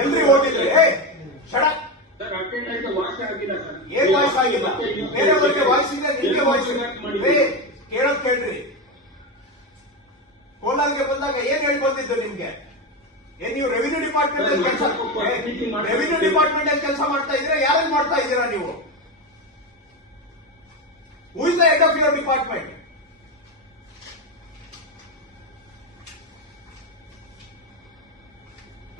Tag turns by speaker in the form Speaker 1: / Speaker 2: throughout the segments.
Speaker 1: ಎಲ್ರಿ ಓದಿದ್ರೆ
Speaker 2: ಸರ್
Speaker 1: ಏನ್ ವಾಯ್ಸ್ ಆಗಿಲ್ಲ ಬೇರೆಯವರಿಗೆ ವಾಯ್ಸ್ ಇದೆ ನಿಮಗೆ ವಾಯ್ಸ್
Speaker 2: ಮಾಡಿದ್ರಿ
Speaker 1: ಕೇಳೋದ್ ಕೇಳ್ರಿ. ಕೋಲಾರ್ಗೆ ಬಂದಾಗ ಏನ್ ಹೇಳಿ ಬಂದಿದ್ದು ನಿಮ್ಗೆ? ಏನ್ ನೀವು ರೆವಿನ್ಯೂ ಡಿಪಾರ್ಟ್ಮೆಂಟ್ ಅಲ್ಲಿ ಕೆಲಸ ರೆವಿನ್ಯೂ ಡಿಪಾರ್ಟ್ಮೆಂಟ್ ಅಲ್ಲಿ ಕೆಲಸ ಮಾಡ್ತಾ ಇದ್ರೆ ಯಾರು ಮಾಡ್ತಾ ಇದ್ದೀರಾ ನೀವು? Who is the head of your department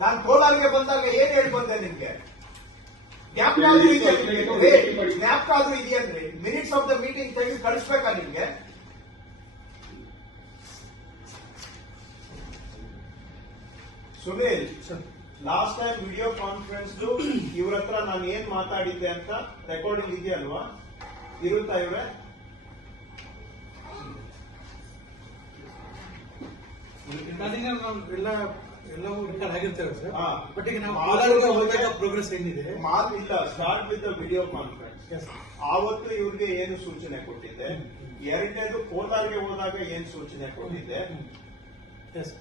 Speaker 1: ನಾನು ಕೋಲಾರಿಗೆ ಬಂದಾಗ ಏನ್ ಹೇಳಿ ಬಂದೆ ನಿಮ್ಗೆ? ಜ್ಞಾಪಕ ಆದ್ರೂ ಇದೆಯೇನ್ರಿ ಜ್ಞಾಪಕ ಆದ್ರೂ ಇದೆಯೇನ್ರಿ ಮಿನಿಟ್ಸ್ ಆಫ್ ದ ಮೀಟಿಂಗ್ ತೆಗೆದು ಕಳಿಸ್ಬೇಕಾ ನಿಮ್ಗೆ? Sunil last time video conference ಇವ್ರ ಹತ್ರ ನಾನು ಏನ್ ಮಾತಾಡಿದ್ದೆ ಅಂತ ರೆಕಾರ್ಡಿಂಗ್ ಇದೆಯಲ್ವಾ? ಇರುತ್ತಾ ಇವ್ರೆ?
Speaker 3: ಎಲ್ಲ ಎಲ್ಲವೂ ರೆಕಾರ್ಡ್ ಆಗಿರ್ತೇವೆ ಸರ್.
Speaker 1: ಹಾ.
Speaker 3: ಬಟ್ ಈಗ ನಾವು
Speaker 1: ಬಗ್ಗೆ-
Speaker 3: ಹೋದಾಗ ಪ್ರೋಗ್ರೆಸ್ ಏನಿದೆ?
Speaker 1: ಮಾತು ಇಲ್ಲ ಸ್ಟಾರ್ಟ್ ವಿತ್ ವಿಡಿಯೋ ಕಾನ್ಫರೆನ್ಸ್. ಆವತ್ತು ಇವ್ರಿಗೆ ಏನು ಸೂಚನೆ ಕೊಟ್ಟಿದ್ದೆ? ಎರಡನೇದು ಕೋಲಾರ್ಗೆ ಹೋದಾಗ ಏನ್ ಸೂಚನೆ ಕೊಟ್ಟಿದ್ದೆ?
Speaker 3: ಎಸ್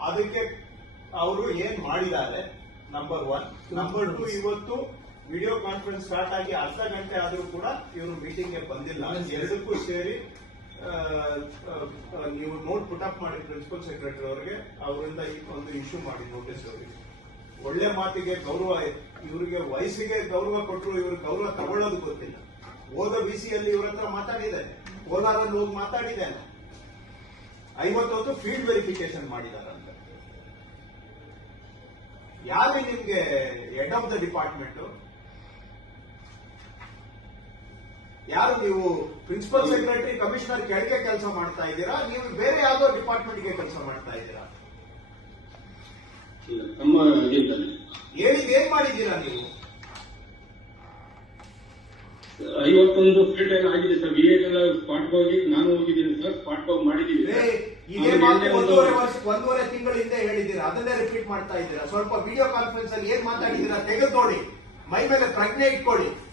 Speaker 1: ಅದಕ್ಕೆ ಅವರು ಏನ್ ಮಾಡಿದ್ದಾರೆ? ನಂಬರ್ ಒನ್ ನಂಬರ್ ಟು ಇವತ್ತು ವಿಡಿಯೋ ಕಾನ್ಫರೆನ್ಸ್ ಸ್ಟಾರ್ಟ್ ಆಗಿ ಅರ್ಧ ಗಂಟೆ ಆದ್ರೂ ಕೂಡ ಇವರು ಮೀಟಿಂಗ್ಗೆ ಬಂದಿಲ್ಲ. ಎರಡಕ್ಕೂ ಸೇರಿ ನೀವು ನೋಟ್ ಪುಟ್ ಅಪ್ ಮಾಡಿ ಪ್ರಿನ್ಸಿಪಲ್ ಸೆಕ್ರೆಟರಿ ಅವರಿಗೆ, ಅವರಿಂದ ಈ ಒಂದು ಇಶ್ಯೂ ಮಾಡಿ ನೋಟಿಸ್ ಅವರಿಗೆ. ಒಳ್ಳೆ ಮಾತಿಗೆ ಗೌರವ, ಇವರಿಗೆ ವಯಸ್ಸಿಗೆ ಗೌರವ ಕೊಟ್ಟರು, ಇವ್ರ ಗೌರವ ತಗೊಳ್ಳೋದು ಗೊತ್ತಿಲ್ಲ. ಹೋದ ಬಿಸಿಯಲ್ಲಿ ಇವ್ರ ಹತ್ರ ಮಾತಾಡಿದ್ದಾನೆ ಕೋಲಾರಲ್ಲಿ ಹೋಗಿ ಮಾತಾಡಿದ್ದಾನೆ ಐವತ್ತೊಂದು ಫೀಲ್ಡ್ ವೆರಿಫಿಕೇಶನ್ ಮಾಡಿದಾರಂತ. ಯಾರು ನಿಮ್ಗೆ ಹೆಡ್ ಆಫ್ ದ ಡಿಪಾರ್ಟ್ಮೆಂಟ್ ಯಾರು ನೀವು ಪ್ರಿನ್ಸಿಪಲ್ ಸೆಕ್ರೆಟರಿ ಕಮಿಷನರ್ ಕೆಳಗೆ ಕೆಲಸ ಮಾಡ್ತಾ ಇದ್ದೀರಾ? ನೀವು ಬೇರೆ ಯಾವ್ದೋ ಡಿಪಾರ್ಟ್ಮೆಂಟ್ಗೆ ಕೆಲಸ ಮಾಡ್ತಾ ಇದ್ದೀರಾ? ಹೇಳಿದ್ ಏನ್ ಮಾಡಿದ್ದೀರಾ ನೀವು?
Speaker 2: ಐವತ್ತೊಂದು ಫೀಲ್ಡ್ ಏನ್ ಆಗಿದೆ ಸರ್. ವಿ ಎಲ್ಲ ಸ್ಪಾಟ್ ಹೋಗಿ ನಾನು ಹೋಗಿದ್ದೀನಿ ಸರ್. ಸ್ಪಾಟ್ ಹೋಗಿ ಮಾಡಿದ್ದೀನಿ.
Speaker 1: ಇದೇ ಮಾತು
Speaker 2: ಒಂದು-
Speaker 1: ಒಂದೂವರೆ ವರ್ಷ ಒಂದೂವರೆ ತಿಂಗಳ ಹಿಂದೆ ಹೇಳಿದ್ದೀರಾ? ಅದನ್ನೇ ರಿಪೀಟ್ ಮಾಡ್ತಾ ಇದ್ದೀರಾ? ಸ್ವಲ್ಪ ವಿಡಿಯೋ ಕಾನ್ಫರೆನ್ಸ್ ಅಲ್ಲಿ ಏನ್ ಮಾತಾಡಿದ್ದೀರಾ? ತೆಗೆದು ನೋಡಿ. ಮೈ ಮೇಲೆ ಪ್ರಜ್ಞೆ ಇಟ್ಕೊಳ್ಳಿ.